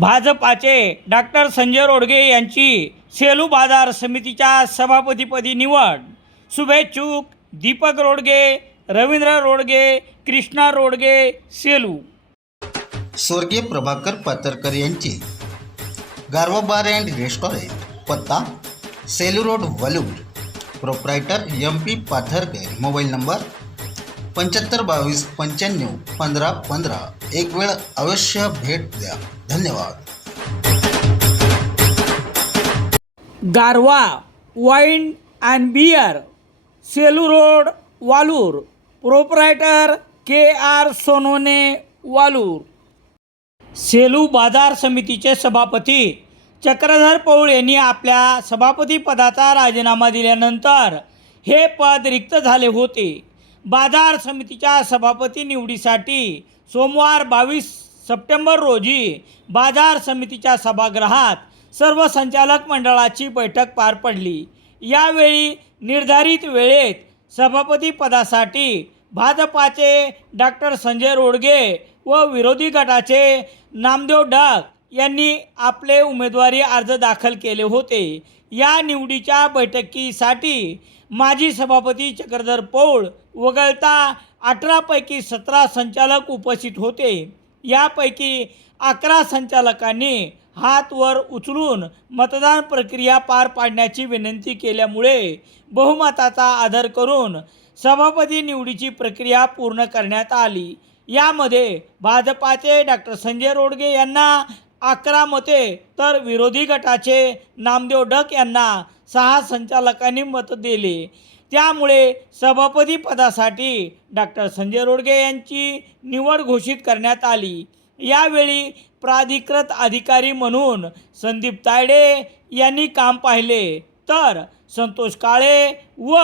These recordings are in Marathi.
भाजपाचे डॉक्टर संजय रोडगे यांची सेलू बाजार समितीच्या सभापतीपदी निवड. शुभेच्छुक दीपक रोडगे रवींद्र रोडगे कृष्णा रोडगे सेलू. स्वर्गीय प्रभाकर पातरकर यांची गारवा बार अँड रेस्टॉरंट पत्ता Selu road Valur proprietor M P Patharkar mobile number पंच्याहत्तर बावीस पंच्याण्णव पंधरा पंधरा. एक वेळ अवश्य भेट द्या. धन्यवाद. Garva wine and beer Selu road Valur. Proprietor K R Sonone Valur. Selu बाजार समितीचे सभापती चक्रधर पौळ यांनी आपल्या सभापती पदाचा राजीनामा दिल्यानंतर हे पद रिक्त झाले होते. बाजार समितीच्या सभापती निवडीसाठी सोमवार बावीस सप्टेंबर रोजी बाजार समितीच्या सभागृहात सर्व संचालक मंडळाची बैठक पार पडली. यावेळी निर्धारित वेळेत सभापती पदासाठी भाजपाचे डॉक्टर संजय रोडगे व विरोधी गटाचे नामदेव डाग यांनी आपले उमेदवारी अर्ज दाखल केले होते. या निवडीच्या बैठकीसाठी माजी सभापती चक्रधर पौळ वगळता अठरापैकी सतरा संचालक उपस्थित होते. यापैकी अकरा संचालकांनी हात वर उचलून मतदान प्रक्रिया पार पाडण्याची विनंती केल्यामुळे बहुमताचा आदर करून सभापती निवडीची प्रक्रिया पूर्ण करण्यात आली. यामध्ये भाजपाचे डॉक्टर संजय रोडगे यांना अकरा मते तर विरोधी गटाचे नामदेव डक यांना सहा संचालकांनी मत दिले. त्यामुळे सभापती पदासाठी डॉक्टर संजय रोडगे यांची निवड घोषित करण्यात आली. यावेळी प्राधिकृत अधिकारी म्हणून संदीप तायडे यांनी काम पाहिले. तर संतोष काळे व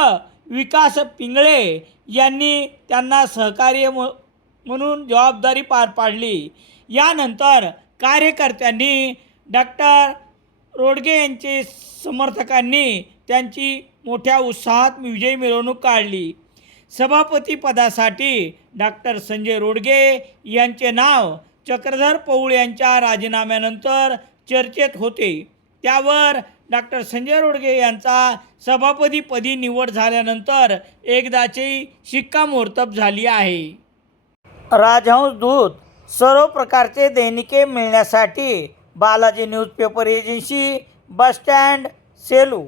विकास पिंगळे यांनी त्यांना सहकार्य म्हणून जबाबदारी पार पाडली. यानंतर कार्यकर्त्यांनी डॉक्टर रोडगे यांचे समर्थकांनी त्यांची मोठ्या उत्साहात विजयी मिरवणूक काढली. सभापती पदासाठी डॉक्टर संजय रोडगे यांचे नाव चक्रधर पौळ यांच्या राजीनाम्यानंतर चर्चेत होते. त्यावर डॉक्टर संजय रोडगे यांचा सभापतीपदी निवड झाल्यानंतर एकदाची शिक्कामोर्तब झाली आहे. राजहंस दूत सर्व प्रकारचे दैनिके मिळण्यासाठी Balaji newspaper agency bus stand Selu.